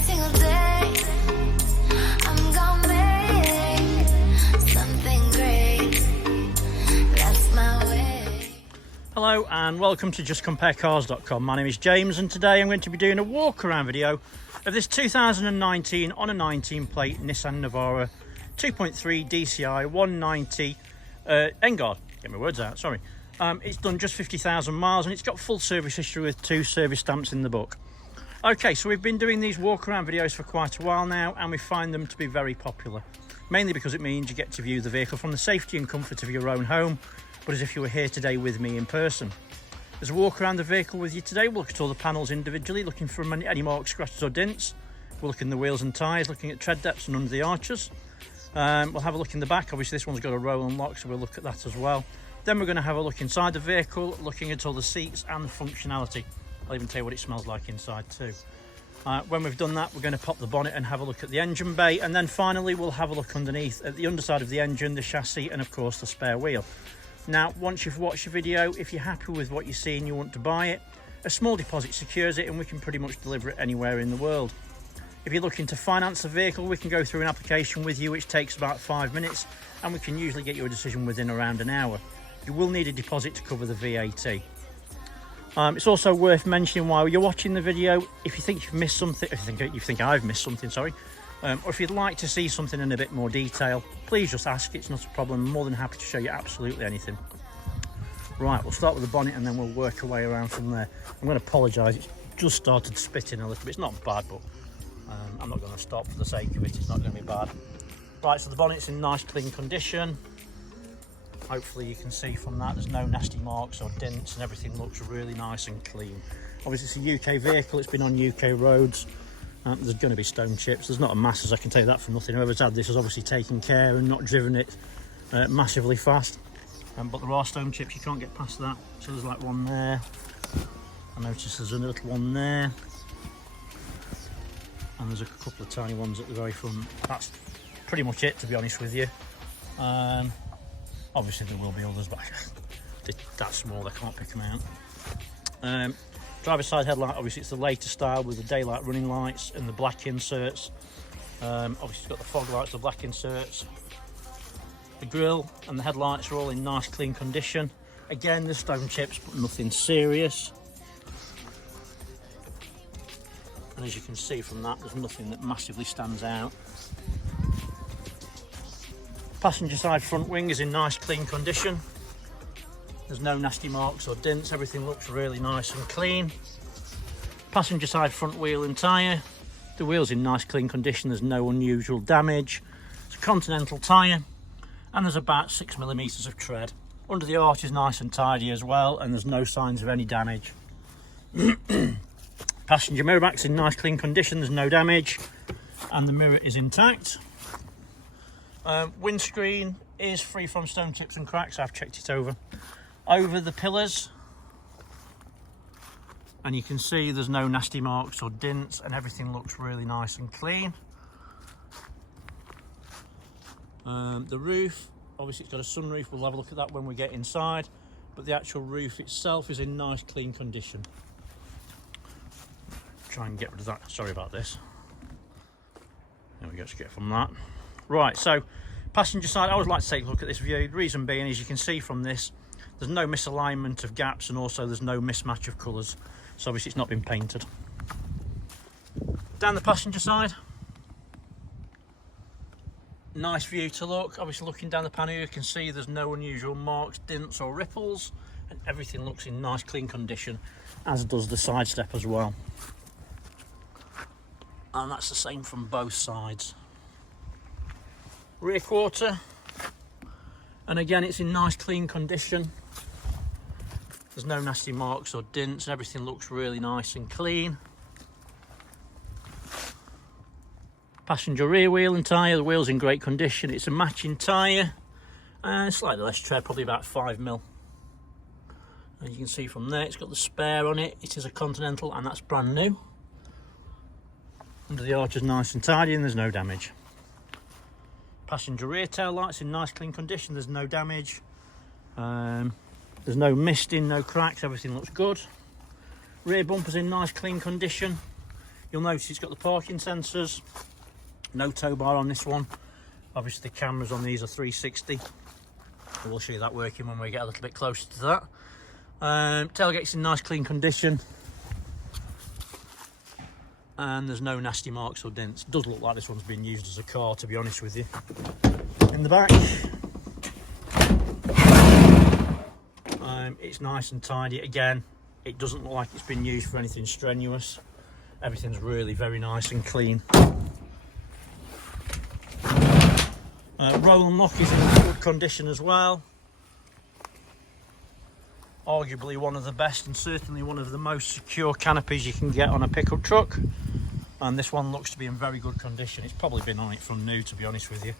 single day. I'm gonna make something great. That's my way. Hello and welcome to justcomparecars.com. My name is James and today I'm going to be doing a walk around video of this 2019 on a 19 plate Nissan Navara 2.3 DCI 190 N-Guard. Get my words out, sorry. It's done just 50,000 miles and it's got full service history with 2 service stamps in the book. Okay, so we've been doing these walk around videos for quite a while now and we find them to be very popular. Mainly because it means you get to view the vehicle from the safety and comfort of your own home, but as if you were here today with me in person. As a walk around the vehicle with you today, we'll look at all the panels individually, looking for any marks, scratches or dents. We'll look in the wheels and tyres, looking at tread depths and under the arches. We'll have a look in the back. Obviously this one's got a roll and lock, so we'll look at that as well. Then we're going to have a look inside the vehicle, looking at all the seats and the functionality. I'll even tell you what it smells like inside too. When we've done that, we're going to pop the bonnet and have a look at the engine bay, and then finally we'll have a look underneath at the underside of the engine, the chassis and of course the spare wheel. Now once you've watched the video, if you're happy with what you see and you want to buy it, a small deposit secures it and we can pretty much deliver it anywhere in the world. If you're looking to finance a vehicle, we can go through an application with you which takes about 5 minutes and we can usually get you a decision within around an hour. You will need a deposit to cover the VAT. It's also worth mentioning while you're watching the video, if you think you've missed something, if you think I've missed something, sorry, or if you'd like to see something in a bit more detail, please just ask. It's not a problem. I'm more than happy to show you absolutely anything. Right, we'll start with the bonnet and then we'll work our way around from there. I'm going to apologise, it's just started spitting a little bit. It's not bad, but I'm not going to stop for the sake of it. It's not going to be bad. Right, so the bonnet's in nice clean condition. Hopefully you can see from that there's no nasty marks or dents and everything looks really nice and clean. Obviously it's a UK vehicle, it's been on UK roads. There's going to be stone chips. There's not a mass, I can tell you that for nothing. Whoever's had this has obviously taken care and not driven it massively fast. But there are stone chips, you can't get past that. So there's like one there. I noticed there's a little one there. And there's a couple of tiny ones at the very front. That's pretty much it, to be honest with you. Obviously there will be others, but that's small, I can't pick them out. Driver's side headlight, obviously it's the latest style with the daylight running lights and the black inserts. Obviously it's got the fog lights, the black inserts. The grille and the headlights are all in nice clean condition. Again, there's stone chips, but nothing serious. And as you can see from that, there's nothing that massively stands out. Passenger side front wing is in nice clean condition. There's no nasty marks or dents, everything looks really nice and clean. Passenger side front wheel and tyre. The wheel's in nice clean condition, there's no unusual damage. It's a Continental tyre and there's about 6mm of tread. Under the arch is nice and tidy as well and there's no signs of any damage. Passenger mirror back's in nice clean condition, there's no damage and the mirror is intact. Windscreen is free from stone chips and cracks, I've checked it over the pillars and you can see there's no nasty marks or dents and everything looks really nice and clean. The roof, obviously it's got a sunroof, we'll have a look at that when we get inside, but the actual roof itself is in nice clean condition. Try and get rid of that, sorry about this. There we go, let's get from that. Right, so passenger side, I always like to take a look at this view. The reason being, as you can see from this, there's no misalignment of gaps and also there's no mismatch of colours. So obviously it's not been painted. Down the passenger side, nice view to look. Obviously looking down the panel you can see there's no unusual marks, dents or ripples and everything looks in nice clean condition, as does the side step as well. And that's the same from both sides. Rear quarter, and again it's in nice clean condition. There's no nasty marks or dents, everything looks really nice and clean. Passenger rear wheel and tyre, the wheel's in great condition, it's a matching tyre and slightly less tread, probably about 5mm. And you can see from there it's got the spare on it, it is a Continental and that's brand new. Under the arch is nice and tidy and there's no damage. Passenger rear tail lights in nice clean condition, there's no damage. There's no misting, no cracks, everything looks good. Rear bumper's in nice clean condition. You'll notice it's got the parking sensors, no tow bar on this one. Obviously the cameras on these are 360. We'll show you that working when we get a little bit closer to that. Tailgate's in nice clean condition. And there's no nasty marks or dents. It does look like this one's been used as a car, to be honest with you. In the back, it's nice and tidy. Again, it doesn't look like it's been used for anything strenuous. Everything's really very nice and clean. Roll and lock is in good condition as well. Arguably one of the best and certainly one of the most secure canopies you can get on a pickup truck. And this one looks to be in very good condition. It's probably been on it from new, to be honest with you.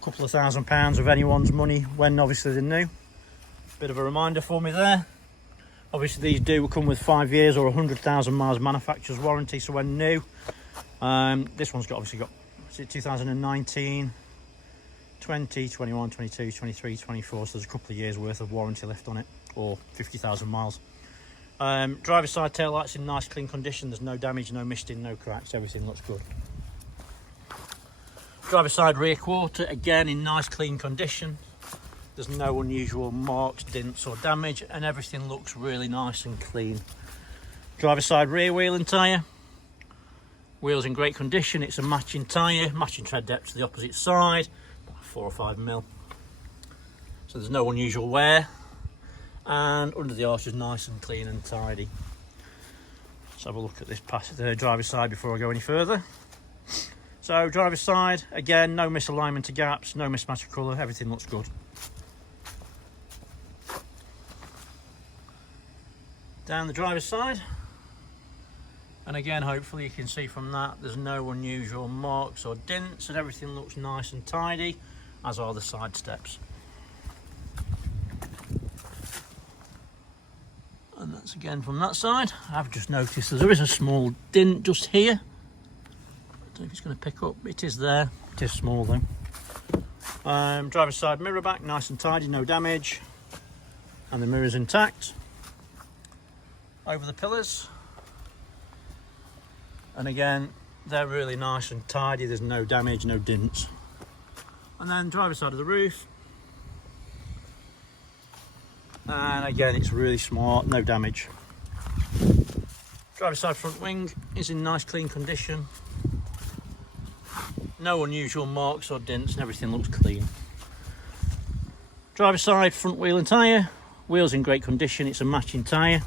Couple of £1,000 of anyone's money when obviously they're new. Bit of a reminder for me there. Obviously these do come with 5 years or 100,000 miles manufacturer's warranty, so when new. This one's obviously got, is it 2019, 20, 21, 22, 23, 24, so there's a couple of years worth of warranty left on it, or 50,000 miles. Driver's side tail lights in nice clean condition. There's no damage, no misting, no cracks, everything looks good. Driver's side rear quarter, again in nice clean condition. There's no unusual marks, dents or damage, and everything looks really nice and clean. Driver's side rear wheel and tyre. Wheels in great condition. It's a matching tyre, matching tread depth to the opposite side, about 4 or 5 mil. So there's no unusual wear. And under the arch is nice and clean and tidy. Let's have a look at this driver's side before I go any further. So driver's side, again, no misalignment of gaps, no mismatch of colour, everything looks good. Down the driver's side, and again hopefully you can see from that there's no unusual marks or dents and everything looks nice and tidy, as are the side steps. And that's again from that side. I've just noticed that there is a small dent just here. I don't know if it's going to pick up. It is there. It is small though. Driver's side mirror back, nice and tidy, no damage. And the mirror's intact. Over the pillars. And again, they're really nice and tidy. There's no damage, no dents. And then driver's side of the roof. And again, it's really smart, no damage. Driver's side front wing is in nice clean condition. No unusual marks or dents and everything looks clean. Driver's side front wheel and tyre. Wheels in great condition, it's a matching tyre.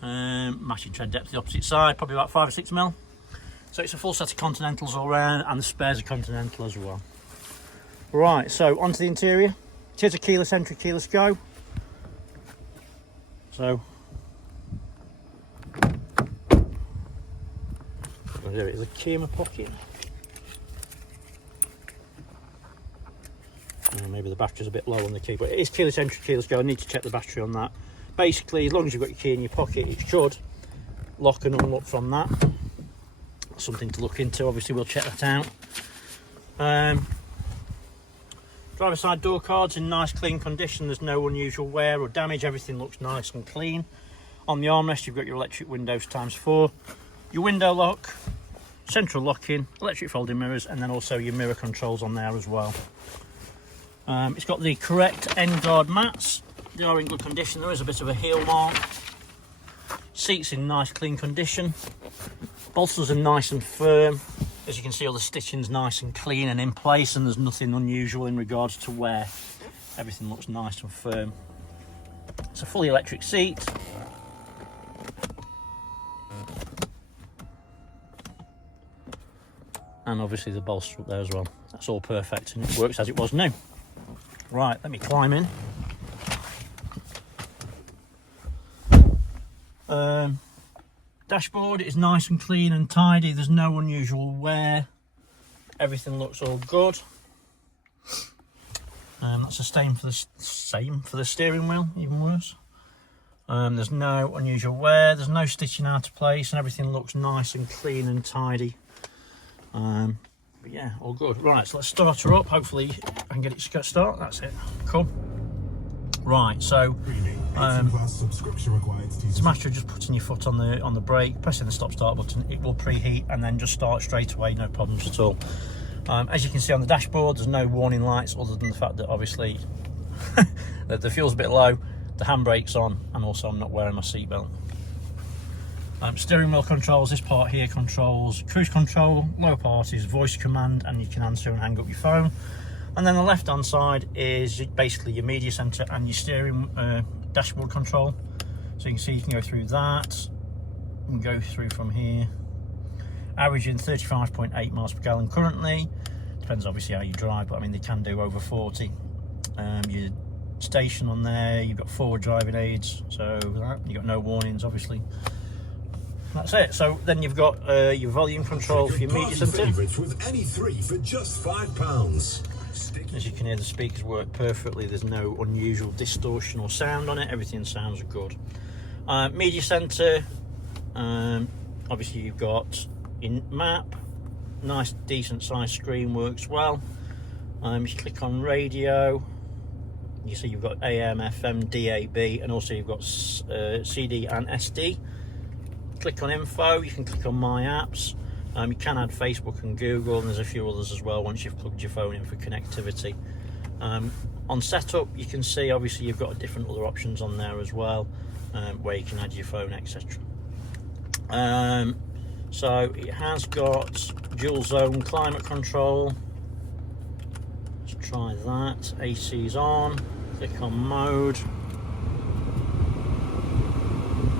Matching tread depth to the opposite side, probably about 5 or 6 mil. So it's a full set of Continentals all round, and the spares are Continental as well. Right, so onto the interior. It is a keyless entry, keyless go. So there is a key in my pocket. Maybe the battery's a bit low on the key, but it is keyless entry, keyless go. I need to check the battery on that. Basically, as long as you've got your key in your pocket, it should lock and unlock from that. Something to look into. Obviously, we'll check that out. Driver's side door cards in nice clean condition. There's no unusual wear or damage. Everything looks nice and clean. On the armrest, you've got your electric windows ×4, your window lock, central locking, electric folding mirrors, and then also your mirror controls on there as well. It's got the correct end guard mats. They are in good condition. There is a bit of a heel mark. Seats in nice clean condition. Bolsters are nice and firm. As you can see, all the stitching's nice and clean and in place, and there's nothing unusual in regards to wear. Everything looks nice and firm. It's a fully electric seat. And obviously the bolster up there as well. That's all perfect and it works as it was new. Right, let me climb in. Dashboard is nice and clean and tidy. There's no unusual wear. Everything looks all good. That's the same for the steering wheel, even worse. There's no unusual wear. There's no stitching out of place, and everything looks nice and clean and tidy. But yeah, all good. Right, so let's start her up. Hopefully I can get it to start. That's it. Cool. Right, so It's a matter of just putting your foot on the brake, pressing the stop-start button. It will preheat and then just start straight away, no problems at all. As you can see on the dashboard, there's no warning lights other than the fact that obviously that the fuel's a bit low, the handbrake's on, and also I'm not wearing my seatbelt. Steering wheel controls, this part here controls cruise control, lower part is voice command, and you can answer and hang up your phone. And then the left hand side is basically your media center and your steering dashboard control. So you can see you can go through that and go through from here. Averaging 35.8 miles per gallon currently. Depends obviously how you drive, but I mean they can do over 40. Your station on there, you've got forward driving aids, so you've got no warnings obviously. That's it. So then you've got your volume control for your media center. With any three for just £5. As you can hear, the speakers work perfectly. There's no unusual distortion or sound on it. Everything sounds good. Media center. Obviously you've got in map, nice decent sized screen, works well. If you click on radio, you see you've got AM, FM, DAB, and also you've got CD and SD. Click on info, you can click on my apps. You can add Facebook and Google, and there's a few others as well once you've plugged your phone in for connectivity. On setup, you can see obviously you've got different other options on there as well, where you can add your phone, etc. So it has got dual zone climate control. Let's try that. AC's on. Click on mode.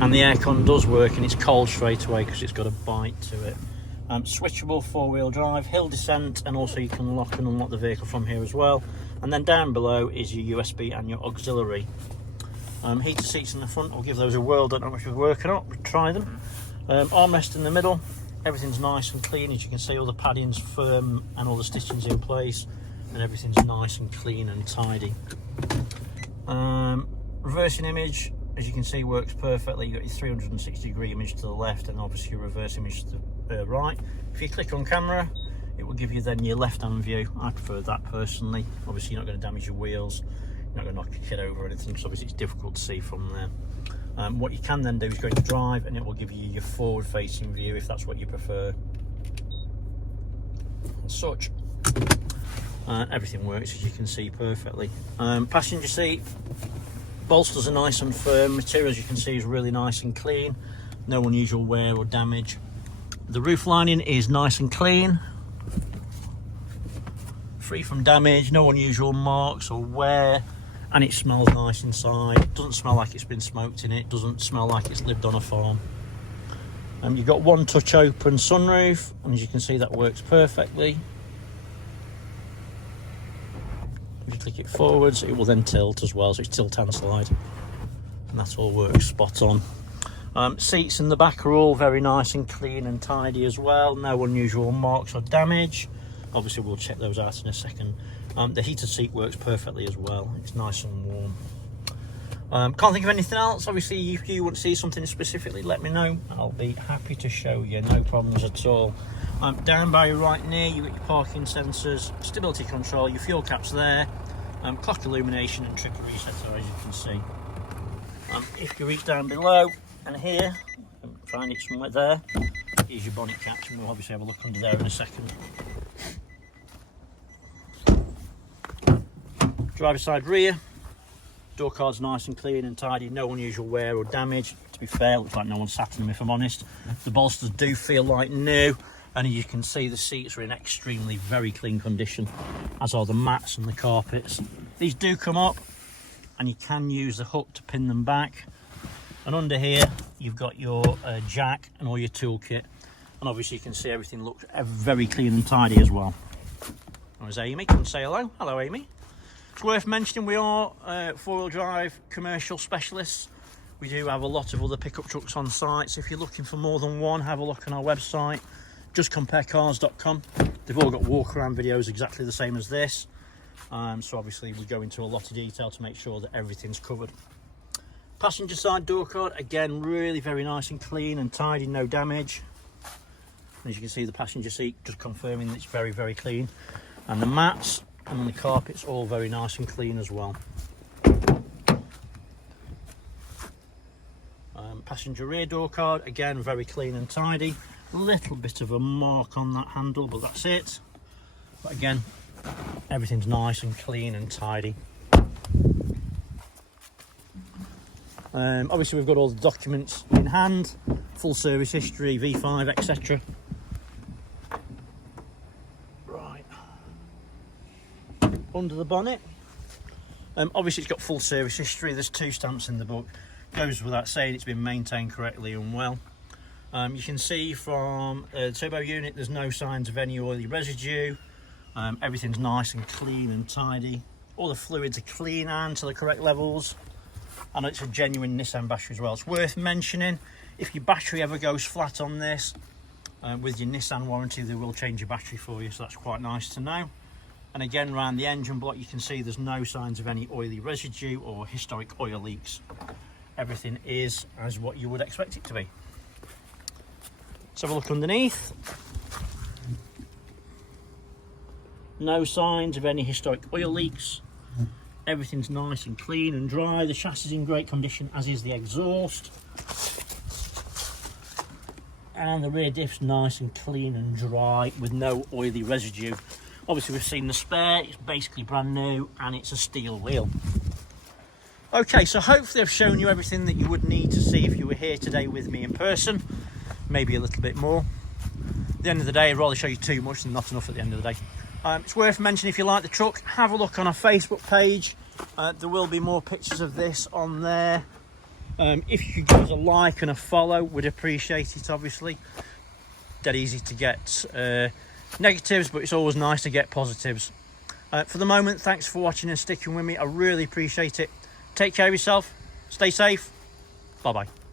And the aircon does work, and it's cold straight away because it's got a bite to it. Switchable four-wheel drive, hill descent, and also you can lock and unlock the vehicle from here as well. And then down below is your USB and your auxiliary. Heated seats in the front, I'll give those a whirl, don't know what we're working on, we'll try them. Armrest in the middle, everything's nice and clean. As you can see, all the padding's firm and all the stitching's in place, and everything's nice and clean and tidy. Reversing image, as you can see, works perfectly. You've got your 360 degree image to the left and obviously your reverse image to the right. If you click on camera, it will give you then your left hand view. I prefer that personally. Obviously you're not going to damage your wheels, you're not going to knock your kid over or anything, because obviously it's difficult to see from there. What you can then do is go to drive, and it will give you your forward facing view if that's what you prefer. As such, everything works, as you can see, perfectly. Passenger seat, bolsters are nice and firm. Material, as you can see, is really nice and clean. No unusual wear or damage. The roof lining is nice and clean, free from damage, no unusual marks or wear, and it smells nice inside. It doesn't smell like it's been smoked in it, doesn't smell like it's lived on a farm. You've got one touch open sunroof, and as you can see, that works perfectly. If you click it forwards, it will then tilt as well, so it's tilt and slide, and that all works spot on. Seats in the back are all very nice and clean and tidy as well, no unusual marks or damage. Obviously we'll check those out in a second. The heated seat works perfectly as well, it's nice and warm. Can't think of anything else. Obviously if you want to see something specifically, let me know, I'll be happy to show you, no problems at all. Down by your right near, you've got your parking sensors, stability control, your fuel caps there, clock illumination and trigger resetter, as you can see. If you reach down below and here, and find it somewhere there, here's your bonnet caps, and we'll obviously have a look under there in a second. Driver side rear, door card's nice and clean and tidy, no unusual wear or damage. To be fair, looks like no one sat in them if I'm honest. The bolsters do feel like new, and as you can see, the seats are in extremely very clean condition, as are the mats and the carpets. These do come up, and you can use the hook to pin them back. And under here, you've got your jack and all your toolkit, and obviously you can see everything looks very clean and tidy as well. There's Amy, come and say hello. Hello, Amy. It's worth mentioning we are four-wheel drive commercial specialists. We do have a lot of other pickup trucks on site, so if you're looking for more than one, have a look on our website, justcomparecars.com. They've all got walk-around videos exactly the same as this, so obviously we go into a lot of detail to make sure that everything's covered. Passenger side door card, again, really very nice and clean and tidy, no damage. As you can see, the passenger seat, just confirming that it's very, very clean. And the mats and the carpets, all very nice and clean as well. passenger rear door card. Again, very clean and tidy. A little bit of a mark on that handle, but that's it. But again, everything's nice and clean and tidy. Obviously we've got all the documents in hand, full service history, V5, etc. Right, under the bonnet, obviously it's got full service history. There's 2 stamps in the book. Goes without saying it's been maintained correctly and well. You can see from the turbo unit there's no signs of any oily residue. Everything's nice and clean and tidy. All the fluids are clean and to the correct levels. And it's a genuine Nissan battery as well. It's worth mentioning, if your battery ever goes flat on this, with your Nissan warranty, they will change your battery for you, so that's quite nice to know. And again, around the engine block, you can see there's no signs of any oily residue or historic oil leaks. Everything is as what you would expect it to be. Let's have a look underneath. No signs of any historic oil leaks. Everything's nice and clean and dry. The chassis is in great condition, as is the exhaust. And the rear diff's nice and clean and dry with no oily residue. Obviously we've seen the spare, it's basically brand new and it's a steel wheel. Okay, so hopefully I've shown you everything that you would need to see if you were here today with me in person. Maybe a little bit more. At the end of the day, I'd rather show you too much than not enough at the end of the day. It's worth mentioning, if you like the truck, have a look on our Facebook page. There will be more pictures of this on there. If you could give us a like and a follow, we'd appreciate it, obviously. Dead easy to get negatives, but it's always nice to get positives. For the moment, thanks for watching and sticking with me. I really appreciate it. Take care of yourself. Stay safe. Bye-bye.